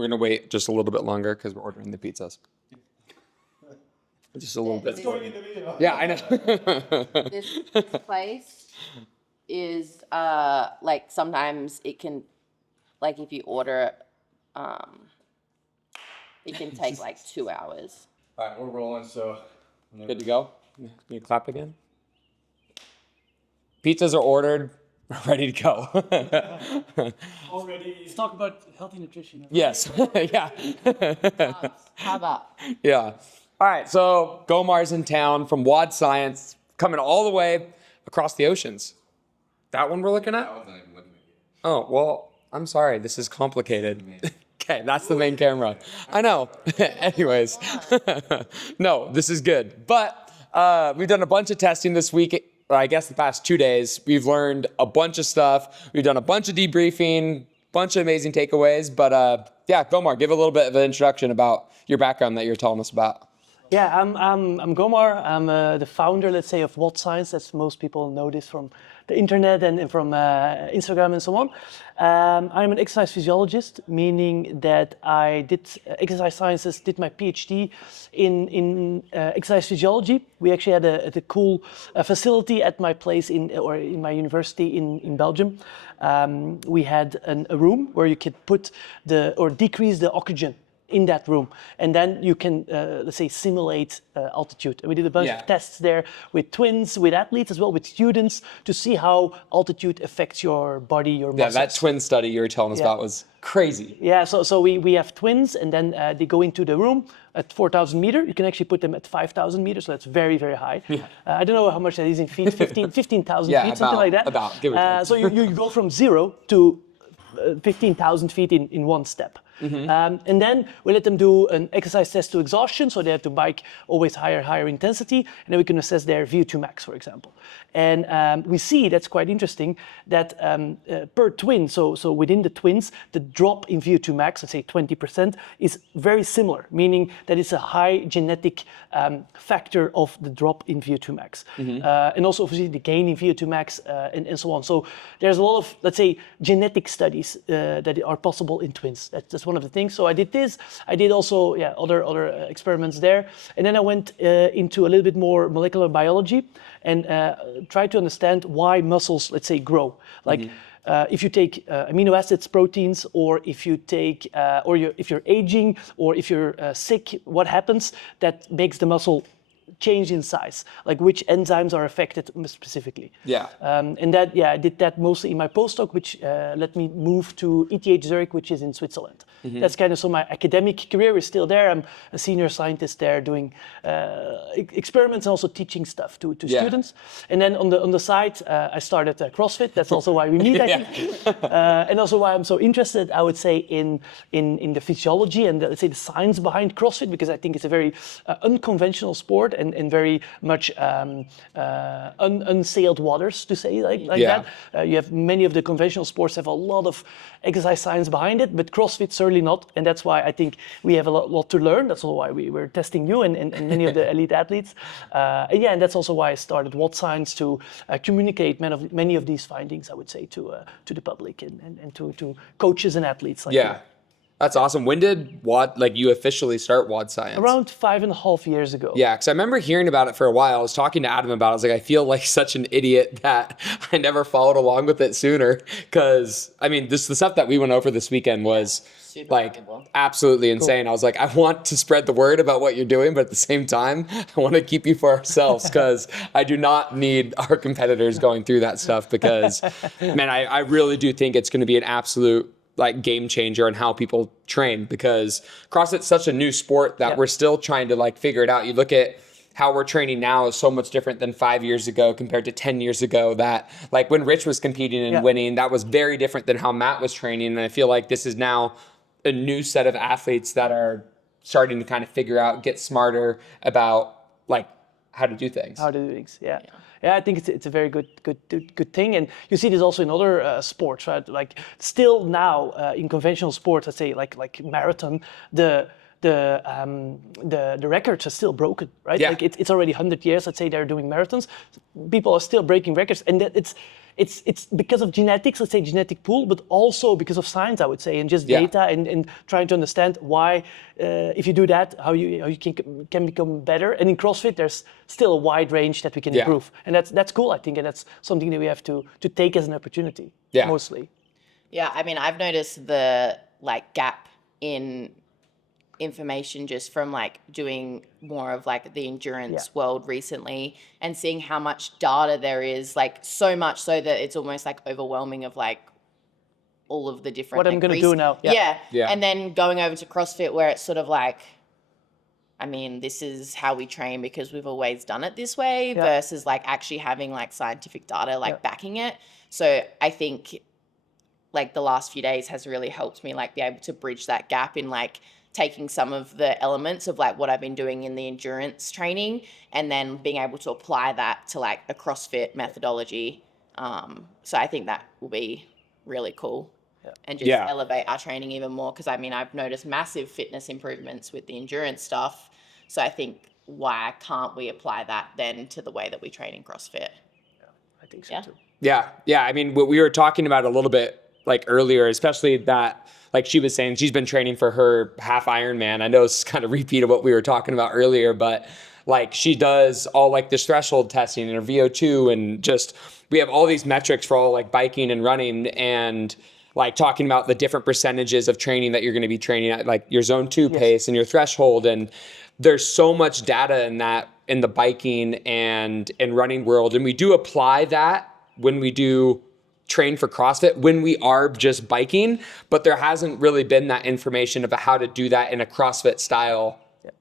We're going to wait just a little bit longer because we're ordering the pizzas. Just a little bit. It's going in the video. Yeah, I know. This place is like sometimes it can, like if you order, it can take like 2 hours. All right, we're rolling, so. Good to go? Can you clap again? Pizzas are ordered. We're ready to go. Already, let's talk about healthy nutrition. Yes. Yeah. How about? Yeah. All right. So Gommar's in town from WOD Science, coming all the way across the oceans. That one we're looking at? Oh, well, I'm sorry. This is complicated. Okay, that's the main camera. I know. Anyways. No, this is good. But we've done a bunch of testing this week. I guess the past 2 days. We've learned a bunch of stuff. We've done a bunch of debriefing, bunch of amazing takeaways. But yeah, Gommar, give a little bit of an introduction about your background that you're telling us about. Yeah, I'm Gomar. I'm the founder, let's say, of WOD Science. As most people know this from the internet and from Instagram and so on. I'm an exercise physiologist, meaning that I did exercise sciences, did my PhD in exercise physiology. We actually had a cool facility at my place in my university in Belgium. We had a room where you could put decrease the oxygen in that room, and then you can let's say simulate altitude. And we did a bunch of tests there with twins, with athletes as well, with students, to see how altitude affects your body, your muscles. Yeah, that twin study you were telling us about was crazy. Yeah, so we have twins, and then they go into the room at 4,000 meters. You can actually put them at 5,000 meters, so that's very, very high. Yeah. I don't know how much that is in feet, 15,000 feet, something like that. Give or take. So you go from 0 to 15,000 feet in one step. Mm-hmm. And then we let them do an exercise test to exhaustion, so they have to bike always higher intensity, and then we can assess their VO2 max, for example. And we see, that's quite interesting, that per twin, so within the twins, the drop in VO2 max, let's say 20%, is very similar, meaning that it's a high genetic factor of the drop in VO2 max. Mm-hmm. And also obviously the gain in VO2 max and so on. So there's a lot of, let's say, genetic studies that are possible in twins. That's one of the things. So I did this. I did also other experiments there. And then I went into a little bit more molecular biology and tried to understand why muscles, let's say, grow. Like if you take amino acids, proteins, or if you take, if you're aging, or if you're sick, what happens that makes the muscle change in size, like which enzymes are affected specifically. Yeah. And that, I did that mostly in my postdoc, which let me move to ETH Zurich, which is in Switzerland. Mm-hmm. That's kind of, so my academic career is still there. I'm a senior scientist there doing experiments and also teaching stuff to students. And then on the side, I started CrossFit. That's also why we meet, I think. And also why I'm so interested, I would say, in the physiology and let's say the science behind CrossFit, because I think it's a very unconventional sport and very much unsailed waters, to say like that. You have many of the conventional sports have a lot of exercise science behind it, but CrossFit certainly not, and that's why I think we have a lot to learn. That's also why we were testing you and many of the elite athletes. And that's also why I started WOD Science, to communicate many of these findings, I would say, to the public and to coaches and athletes like you. That's awesome. When did you officially start WOD Science? Around 5.5 years ago. Yeah, because I remember hearing about it for a while. I was talking to Adam about it. I was like, I feel like such an idiot that I never followed along with it sooner. Because, I mean, the stuff that we went over this weekend was absolutely insane. Cool. I was like, I want to spread the word about what you're doing, but at the same time, I want to keep you for ourselves, because I do not need our competitors going through that stuff, because, man, I really do think it's going to be an absolute game changer in how people train, because CrossFit's such a new sport that we're still trying to figure it out. You look at how we're training now is so much different than 5 years ago compared to 10 years ago. That when Rich was competing and winning, that was very different than how Matt was training. And I feel like this is now a new set of athletes that are starting to kind of figure out, get smarter about how to do things. Yeah, I think it's a very good thing, and you see this also in other sports, right? Like still now in conventional sports, let's say like marathon, the records are still broken, right? Yeah. Like it's already 100 years. Let's say they're doing marathons, people are still breaking records, and it's because of genetics, let's say genetic pool, but also because of science, I would say, and just data and trying to understand why, if you do that, how you can become better. And in CrossFit, there's still a wide range that we can improve, and that's cool, I think, and that's something that we have to take as an opportunity, mostly. Yeah, I mean, I've noticed the like gap in information just from like doing more of like the endurance world recently and seeing how much data there is, like so much so that it's almost like overwhelming of like all of the different what I'm going to do now. Yeah. And then going over to CrossFit where it's sort of like, I mean, this is how we train because we've always done it this way versus like actually having like scientific data like backing it. So I think like the last few days has really helped me like be able to bridge that gap in like taking some of the elements of like what I've been doing in the endurance training and then being able to apply that to like a CrossFit methodology. So I think that will be really cool and just elevate our training even more. Cause I mean, I've noticed massive fitness improvements with the endurance stuff. So I think why can't we apply that then to the way that we train in CrossFit? I think so too. Yeah. I mean, what we were talking about a little bit like earlier, especially that, like she was saying, she's been training for her half Ironman. I know it's kind of repeat of what we were talking about earlier, but like she does all like this threshold testing and her VO2 and just, we have all these metrics for all like biking and running and like talking about the different percentages of training that you're going to be training at, like your zone 2 pace and your threshold. And there's so much data in that, in the biking and running world. And we do apply that when we do train for CrossFit when we are just biking, but there hasn't really been that information about how to do that in a CrossFit style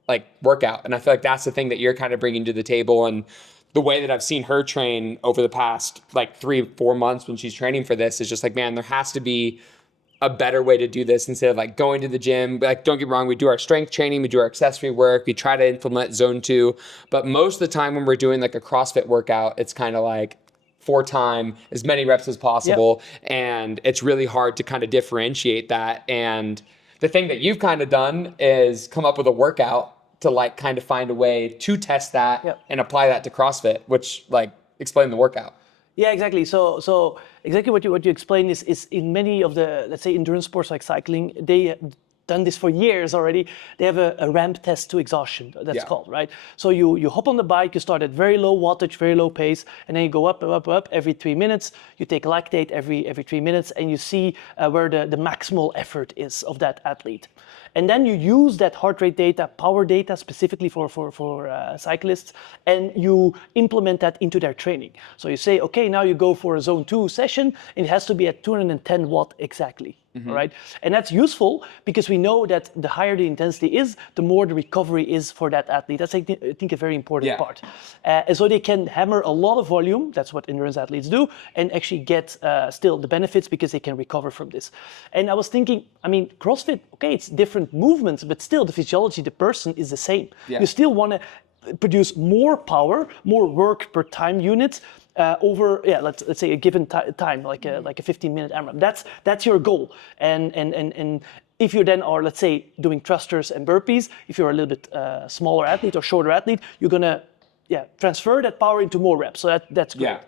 like workout. And I feel like that's the thing that you're kind of bringing to the table. And the way that I've seen her train over the past like 3-4 months when she's training for this is just like, man, there has to be a better way to do this instead of like going to the gym. Like, don't get me wrong, we do our strength training, we do our accessory work, we try to implement zone 2, but most of the time when we're doing like a CrossFit workout, it's kind of like 4 time, as many reps as possible. And it's really hard to kind of differentiate that. And the thing that you've kind of done is come up with a workout to like kind of find a way to test that and apply that to CrossFit, which like explain the workout. Yeah, exactly. So exactly what you explained is in many of the, let's say, endurance sports like cycling, they done this for years already. They have a ramp test to exhaustion, that's called, right? So you hop on the bike, you start at very low wattage, very low pace, and then you go up every 3 minutes. You take lactate every 3 minutes, and you see where the maximal effort is of that athlete. And then you use that heart rate data, power data specifically for cyclists, and you implement that into their training. So you say, okay, now you go for a zone 2 session, and it has to be at 210 watt exactly. All right, and that's useful because we know that the higher the intensity is, the more the recovery is for that athlete. That's, I think, a very important part. And so they can hammer a lot of volume. That's what endurance athletes do, and actually get still the benefits because they can recover from this. And I was thinking, I mean, CrossFit, okay, it's different movements, but still the physiology, the person is the same. You still want to produce more power, more work per time unit. Over let's say a given time, like a 15-minute AMRAP. That's your goal. And if you then are, let's say, doing thrusters and burpees, if you're a little bit smaller athlete or shorter athlete, you're gonna transfer that power into more reps. So that's great.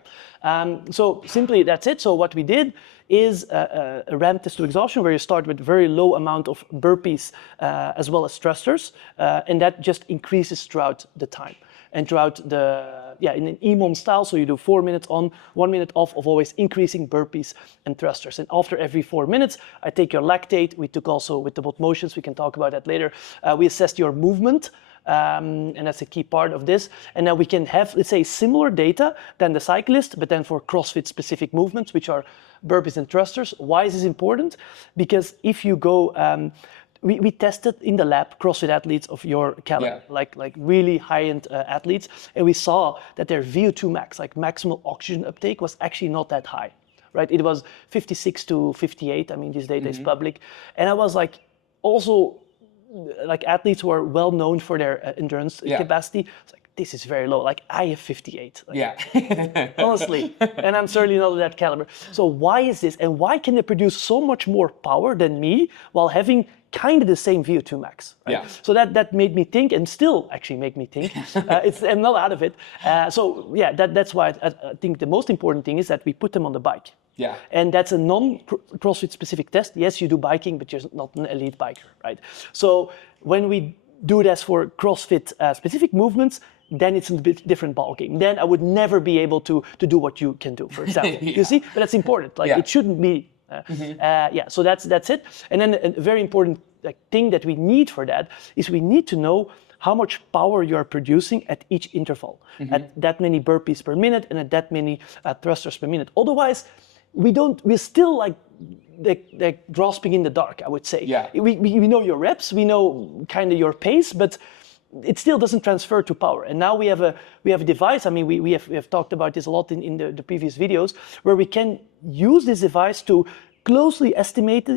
So simply that's it. So what we did is a ramp test to exhaustion where you start with very low amount of burpees as well as thrusters, and that just increases throughout the time. And throughout in an EMOM style, so you do 4 minutes on, 1 minute off of always increasing burpees and thrusters. And after every 4 minutes, I take your lactate. We took also with the WOD motions, we can talk about that later. We assessed your movement, and that's a key part of this. And now we can have, let's say, similar data than the cyclist, but then for CrossFit specific movements, which are burpees and thrusters. Why is this important? Because if you go, we tested in the lab CrossFit athletes of your caliber, like really high-end athletes, and we saw that their VO2 max, like maximal oxygen uptake, was actually not that high, right? It was 56 to 58. I mean, this data is public, and I was like, also, like athletes who are well known for their endurance capacity. It's like, this is very low. Like I have 58. Like, honestly, and I'm certainly not of that caliber. So why is this, and why can they produce so much more power than me while having kind of the same VO2 max. Right? Yeah. So that made me think, and still actually make me think. I'm not out of it. So yeah, that's why I think the most important thing is that we put them on the bike. Yeah. And that's a non-CrossFit specific test. Yes, you do biking, but you're not an elite biker, right? So when we do this for CrossFit specific movements, then it's a bit different ballgame. Then I would never be able to do what you can do, for example. Yeah. You see? But that's important. Like it shouldn't be. Yeah. So that's it. And then a very important thing that we need for that is we need to know how much power you are producing at each interval, at that many burpees per minute and at that many thrusters per minute. Otherwise, we're still like grasping in the dark, I would say. Yeah. We know your reps, we know kind of your pace, but it still doesn't transfer to power. And now we have a device. I mean, we have talked about this a lot in the previous videos, where we can use this device to closely estimate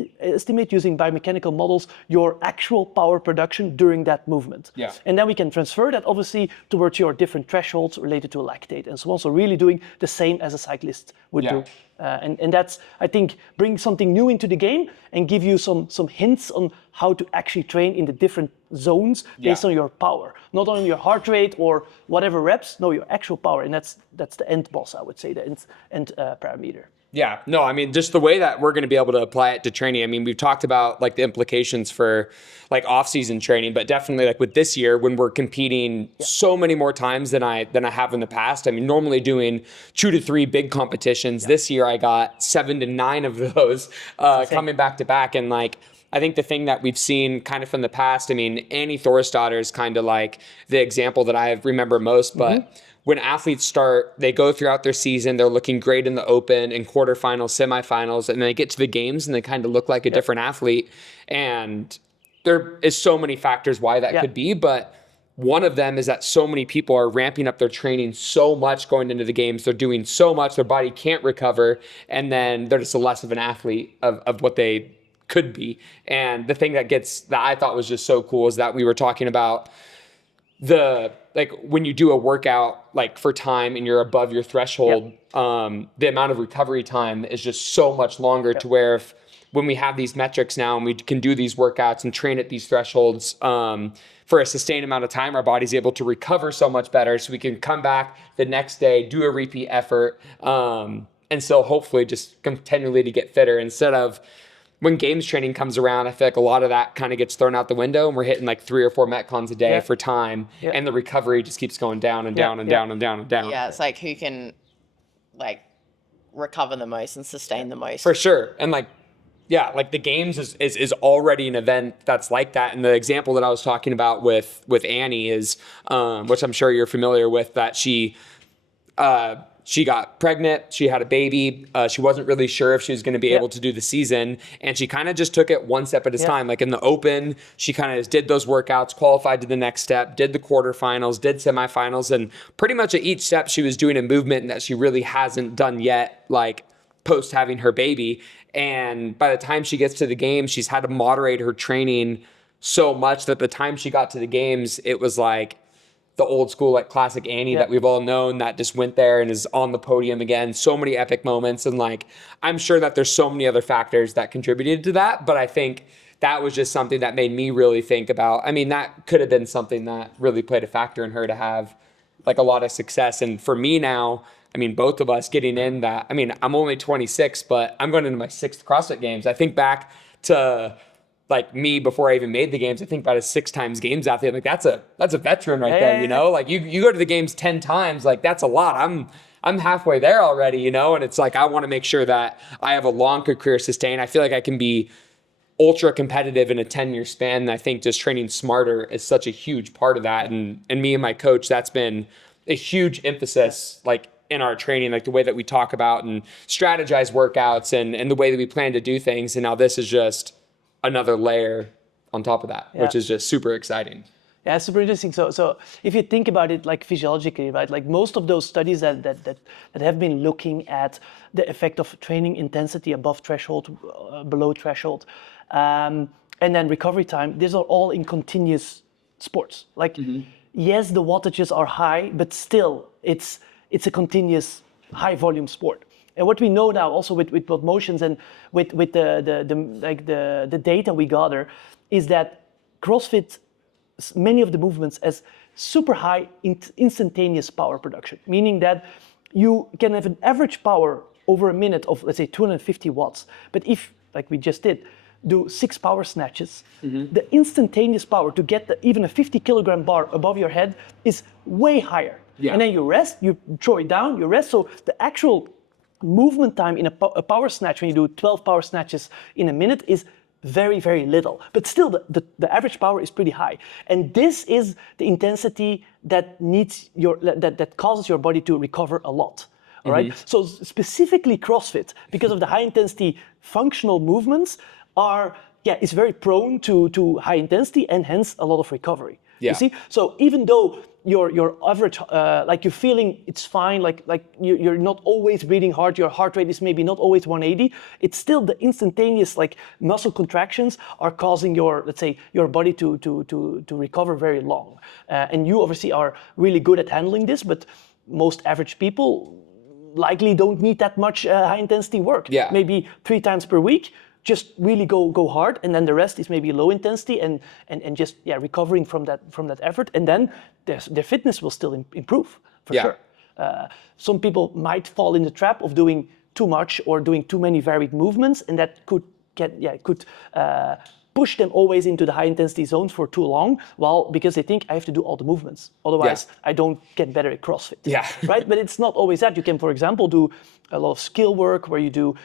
using biomechanical models your actual power production during that movement. Yeah. And then we can transfer that obviously towards your different thresholds related to lactate and so on. So really doing the same as a cyclist would do. And that's, I think, bring something new into the game and give you some hints on how to actually train in the different zones based on your power. Not on your heart rate or whatever reps, no, your actual power. And that's the end boss, I would say, the end parameter. Yeah, no, I mean, just the way that we're going to be able to apply it to training. I mean, we've talked about like the implications for like off-season training, but definitely like with this year when we're competing so many more times than I have in the past. I mean, normally doing 2 to 3 big competitions. This year I got 7 to 9 of those coming back to back. And like, I think the thing that we've seen kind of from the past, I mean, Annie Thorisdottir is kind of like the example that I remember most, but when athletes start, they go throughout their season, they're looking great in the open, in quarterfinals, semifinals, and then they get to the games and they kind of look like a different athlete. And there is so many factors why that could be, but one of them is that so many people are ramping up their training so much going into the games. They're doing so much, their body can't recover, and then they're just less of an athlete of what they could be. And the thing that I thought was just so cool is that we were talking about when you do a workout like for time and you're above your threshold, the amount of recovery time is just so much longer to where when we have these metrics now and we can do these workouts and train at these thresholds for a sustained amount of time, our body's able to recover so much better so we can come back the next day, do a repeat effort, and so hopefully just continually to get fitter instead of when games training comes around. I feel like a lot of that kind of gets thrown out the window and we're hitting like 3 or 4 metcons a day for time. And the recovery just keeps going down and down and down and down and down. Yeah, it's like who can like recover the most and sustain the most. For sure. And like the games is already an event that's like that. And the example that I was talking about with Annie is, which I'm sure you're familiar with, that she got pregnant, she had a baby, she wasn't really sure if she was going to be able to do the season, and she kind of just took it one step at a time. Like in the open, she kind of did those workouts, qualified to the next step, did the quarterfinals, did semifinals, and pretty much at each step she was doing a movement that she really hasn't done yet, like post having her baby. And by the time she gets to the games, she's had to moderate her training so much that the time she got to the games, it was like the old school, like classic Annie that we've all known that just went there and is on the podium again. So many epic moments. And like, I'm sure that there's so many other factors that contributed to that. But I think that was just something that made me really think about, I mean, that could have been something that really played a factor in her to have like a lot of success. And for me now, I mean, both of us getting in that, I mean, I'm only 26, but I'm going into my 6th CrossFit Games. I think back to like me before I even made the games, I think about a 6 times games athlete. Like that's a veteran right there, you know? Like you go to the games 10 times, like that's a lot. I'm halfway there already, you know? And it's like, I want to make sure that I have a long career sustain. I feel like I can be ultra competitive in a 10-year span. And I think just training smarter is such a huge part of that. And me and my coach, that's been a huge emphasis, like in our training, like the way that we talk about and strategize workouts and the way that we plan to do things. And now this is just another layer on top of that, which is just super exciting. Yeah, super interesting. So if you think about it like physiologically, right? Like most of those studies that have been looking at the effect of training intensity above threshold, below threshold, and then recovery time, these are all in continuous sports. Like, yes, the wattages are high, but still it's a continuous high volume sport. And what we know now also with motions and with the data we gather is that CrossFit, many of the movements as super high instantaneous power production, meaning that you can have an average power over a minute of, let's say, 250 watts. But if, like we just did, do 6 power snatches, the instantaneous power to get even a 50 kilogram bar above your head is way higher. Yeah. And then you rest, you throw it down, you rest. So the actual movement time in a power snatch, when you do 12 power snatches in a minute, is very, very little. But still, the average power is pretty high. And this is the intensity that that causes your body to recover a lot. All right. So specifically CrossFit, because of the high intensity functional movements, is very prone to high intensity and hence a lot of recovery. Yeah. You see? So even though your average, like you're feeling it's fine, like you're not always breathing hard, your heart rate is maybe not always 180, it's still the instantaneous like muscle contractions are causing let's say, your body to recover very long. And you obviously are really good at handling this, but most average people likely don't need that much high intensity work. Yeah. Maybe 3 times per week. Just really go hard, and then the rest is maybe low intensity and just recovering from that effort, and then their fitness will still improve for sure. Some people might fall in the trap of doing too much or doing too many varied movements, and that could push them always into the high intensity zones for too long, because they think I have to do all the movements, otherwise I don't get better at CrossFit. Yeah. Right? But it's not always that. You can, for example, do a lot of skill work where you do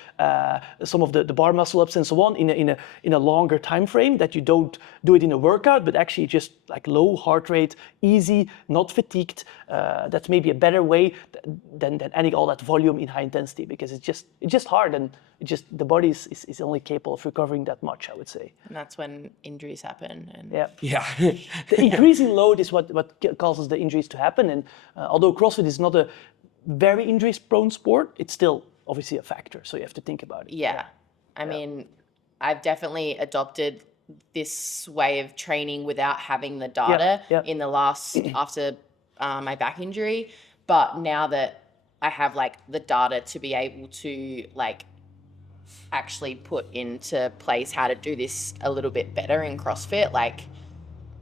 some of the bar muscle ups and so on in a longer time frame, that you don't do it in a workout, but actually just like low heart rate, easy, not fatigued. That's maybe a better way than adding all that volume in high intensity, because it's just hard, and the body is only capable of recovering that much, I would say. And that's when injuries happen. And Yeah. The increasing load is what causes the injuries to happen. And although CrossFit is not a very injuries-prone sport, it's still obviously a factor. So you have to think about it. Yeah. I mean, I've definitely adopted this way of training without having the data in the last, after my back injury. But now that I have like the data to be able to like actually put into place how to do this a little bit better in CrossFit, like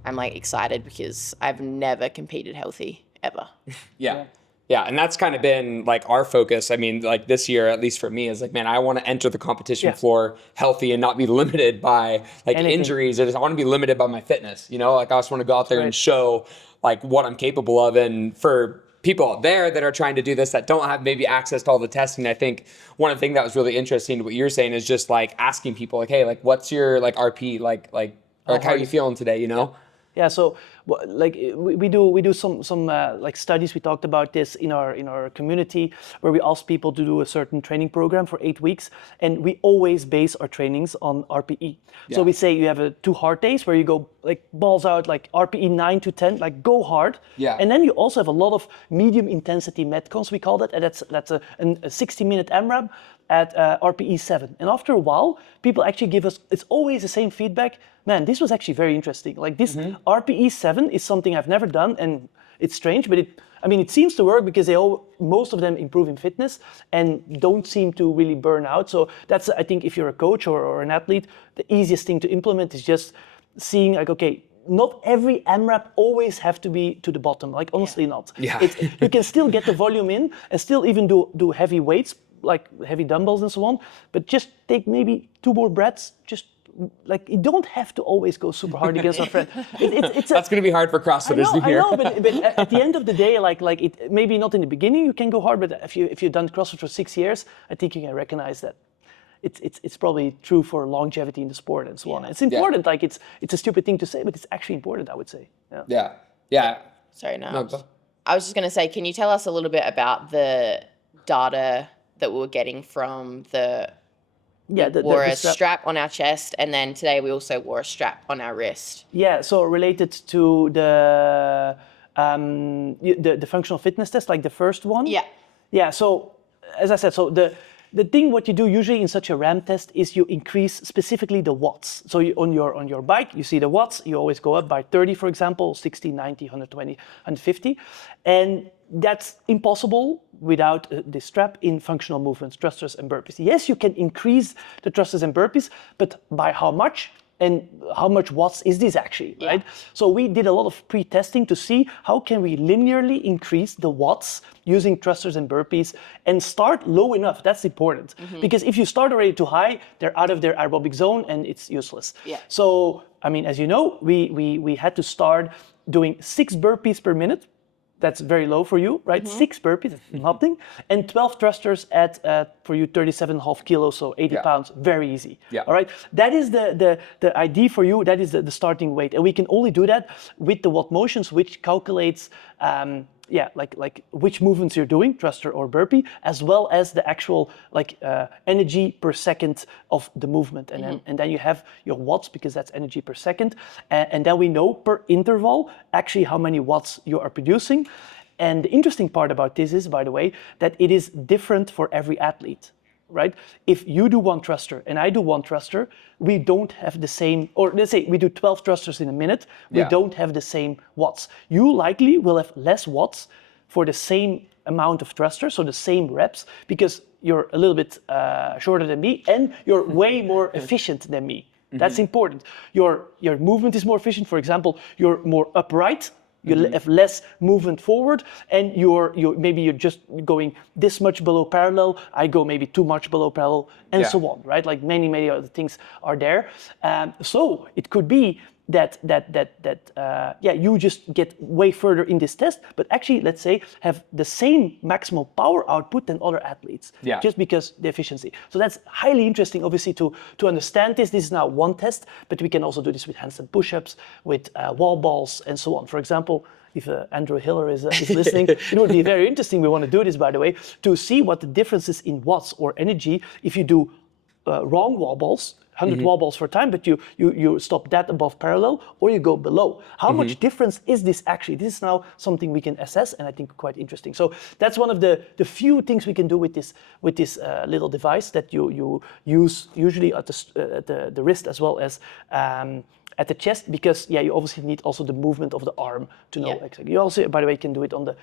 I'm like excited, because I've never competed healthy ever. Yeah, and that's kind of been like our focus. I mean, like this year, at least for me, is like, man, I want to enter the competition floor healthy and not be limited by like injuries. I just want to be limited by my fitness. Like I just want to go out there and show like what I'm capable of. And for people out there that are trying to do this that don't have maybe access to all the testing, I think one of the things that was really interesting to what you're saying is just like asking people like, hey, like what's your like RP, like how are you feeling today? Yeah, so like we do some like studies. We talked about this in our community, where we ask people to do a certain training program for 8 weeks, and we always base our trainings on RPE. So we say you have 2 hard days where you go like balls out, like RPE 9 to 10, like go hard. Yeah. And then you also have a lot of medium intensity metcons, we call that, and that's a 60-minute AMRAP at RPE 7. And after a while, people actually give us, it's always the same feedback. Man, this was actually very interesting. Like this RPE 7 is something I've never done, and it's strange, but it seems to work, because most of them improve in fitness and don't seem to really burn out. So that's, I think, if you're a coach or an athlete, the easiest thing to implement is just seeing like, okay, not every AMRAP always have to be to the bottom. Like honestly, not. Yeah. You can still get the volume in and still even do heavy weights, like heavy dumbbells and so on, but just take maybe 2 more breaths. Just like, you don't have to always go super hard against our friend. That's going to be hard for CrossFitters to hear. I know, but at the end of the day, like it, maybe not in the beginning you can go hard, but if you've done CrossFit for 6 years, I think you can recognize that it's probably true for longevity in the sport and so on. It's important. Like it's a stupid thing to say, but it's actually important, I would say. Yeah. Sorry, no. I was just going to say, can you tell us a little bit about the data that we were getting from wore a strap on our chest, and then today we also wore a strap on our wrist. Yeah, so related to the functional fitness test, like the first one. Yeah. So as I said, so the thing what you do usually in such a RAM test is you increase specifically the watts. So on your bike, you see the watts. You always go up by 30, for example, 60, 90, 120, 150, and that's impossible without the strap in functional movements, thrusters and burpees. Yes, you can increase the thrusters and burpees, but by how much? and how much watts is this actually, right? So we did a lot of pre-testing to see how can we linearly increase the watts using thrusters and burpees and start low enough. That's important because if you start already too high, they're out of their aerobic zone and it's useless. Yeah. So, I mean, as you know, we had to start doing 6 burpees per minute. That's very low for you, right? 6 burpees, that's nothing. And 12 thrusters at, for you, 37.5 kilos, so 80 pounds, very easy. Yeah. All right, that is the idea for you, that is the starting weight. And we can only do that with the WOD motions, which calculates, like which movements you're doing, thruster or burpee, as well as the actual energy per second of the movement. And then you have your watts because that's energy per second. And then we know per interval actually how many watts you are producing. And the interesting part about this is, by the way, that it is different for every athlete. Right? If you do 1 thruster and I do 1 thruster, we don't have the same, or let's say we do 12 thrusters in a minute, we don't have the same watts. You likely will have less watts for the same amount of thrusters, so the same reps, because you're a little bit shorter than me and you're way more efficient than me. That's important. Your movement is more efficient. For example, you're more upright. You have less movement forward, and maybe you're just going this much below parallel. I go maybe too much below parallel, and so on, right? Like many other things are there. So it could be that you just get way further in this test, but actually, let's say, have the same maximal power output than other athletes, just because the efficiency. So that's highly interesting, obviously, to understand this. This is now 1 test, but we can also do this with handstand push-ups, with wall balls, and so on. For example, if Andrew Hiller is listening, it would be very interesting. We want to do this, by the way, to see what the difference is in watts or energy if you do wrong wall balls, 100 wall balls for time, but you stop that above parallel, or you go below. How much difference is this actually? This is now something we can assess, and I think quite interesting. So that's one of the few things we can do with this little device that you use usually at the wrist as well as at the chest, because you obviously need also the movement of the arm to know exactly. You also, by the way, can do it on the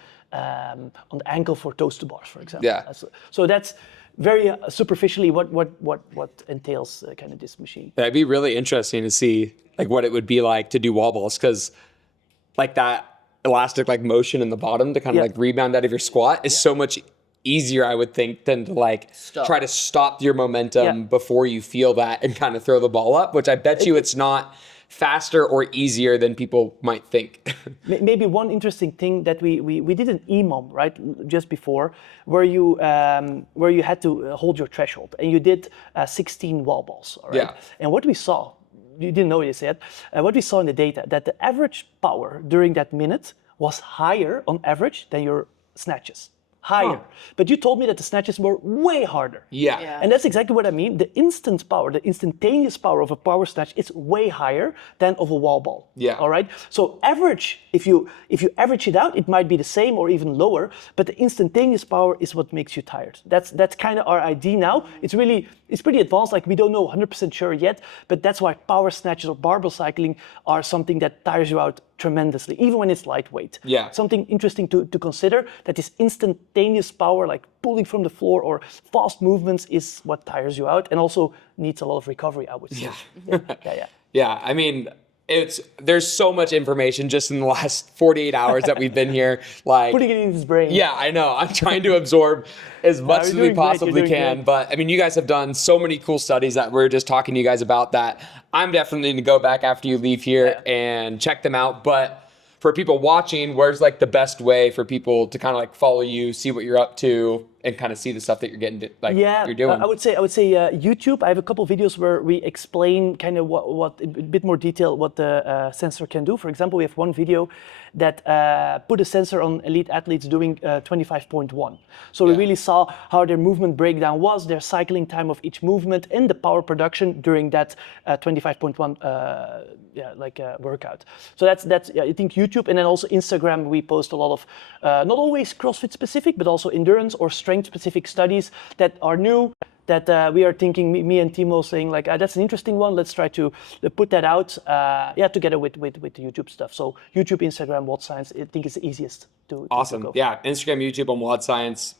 ankle for toes to bars, for example. Yeah. So that's very superficially what entails kind of this machine. That'd be really interesting to see like what it would be like to do wall balls, because like that elastic like motion in the bottom to kind of like rebound out of your squat is so much easier, I would think, than to like try to stop your momentum before you feel that and kind of throw the ball up, which I bet you it's not faster or easier than people might think. Maybe one interesting thing that we did an EMOM, right, just before, where you had to hold your threshold, and you did 16 wall balls, all right? And what we saw, you didn't know this yet, what we saw in the data, that the average power during that minute was higher on average than your snatches. Higher. But you told me that the snatches were way harder. And that's exactly what I mean. The instant power, the instantaneous power of a power snatch is way higher than of a wall ball. All right. So average, if you average it out, it might be the same or even lower, but the instantaneous power is what makes you tired. That's kind of our idea now. It's pretty advanced. Like, we don't know 100% sure yet, but that's why power snatches or barbell cycling are something that tires you out tremendously, even when it's lightweight. Something interesting to consider, that this instantaneous power, like pulling from the floor or fast movements, is what tires you out and also needs a lot of recovery, I would say. I mean, there's so much information just in the last 48 hours that we've been here. Like, putting it in his brain. Yeah, I know. I'm trying to absorb as much as we possibly can. But I mean, you guys have done so many cool studies that we're just talking to you guys about that I'm definitely going to go back after you leave here and check them out. But for people watching, where's like the best way for people to kind of like follow you, see what you're up to, and kind of see the stuff that you're getting to, like you're doing? I would say YouTube. I have a couple videos where we explain kind of what in a bit more detail what the sensor can do. For example, we have one video that put a sensor on elite athletes doing 25.1. So we really saw how their movement breakdown was, their cycling time of each movement, and the power production during that 25.1 workout. So that's I think YouTube, and then also Instagram. We post a lot of not always CrossFit specific, but also endurance or strength specific studies that are new, that we are thinking, me and Timo saying like, that's an interesting one, let's try to put that out together with the YouTube stuff. So YouTube, Instagram, WOD Science, I think is the easiest to Awesome. go. Yeah, Instagram, YouTube on WOD Science.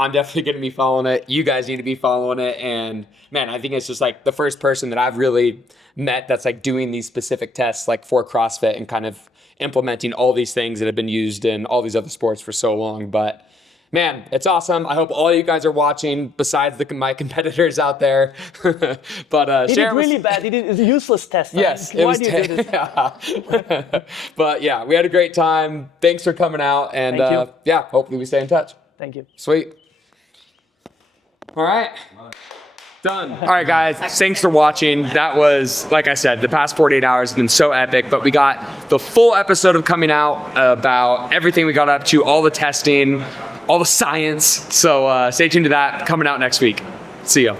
I'm definitely going to be following it. You guys need to be following it. And man, I think it's just like the first person that I've really met that's like doing these specific tests like for CrossFit and kind of implementing all these things that have been used in all these other sports for so long. But man, it's awesome. I hope all you guys are watching besides my competitors out there. But He did really bad. He did a useless test. Yes, Why do you do this? yeah. But yeah, we had a great time. Thanks for coming out. And Thank you. yeah, hopefully we stay in touch. Thank you. Sweet. All right. Done. All right, guys. Thanks for watching. That was, like I said, the past 48 hours have been so epic, but we got the full episode of coming out about everything we got up to, all the testing, all the science. So stay tuned to that coming out next week. See ya.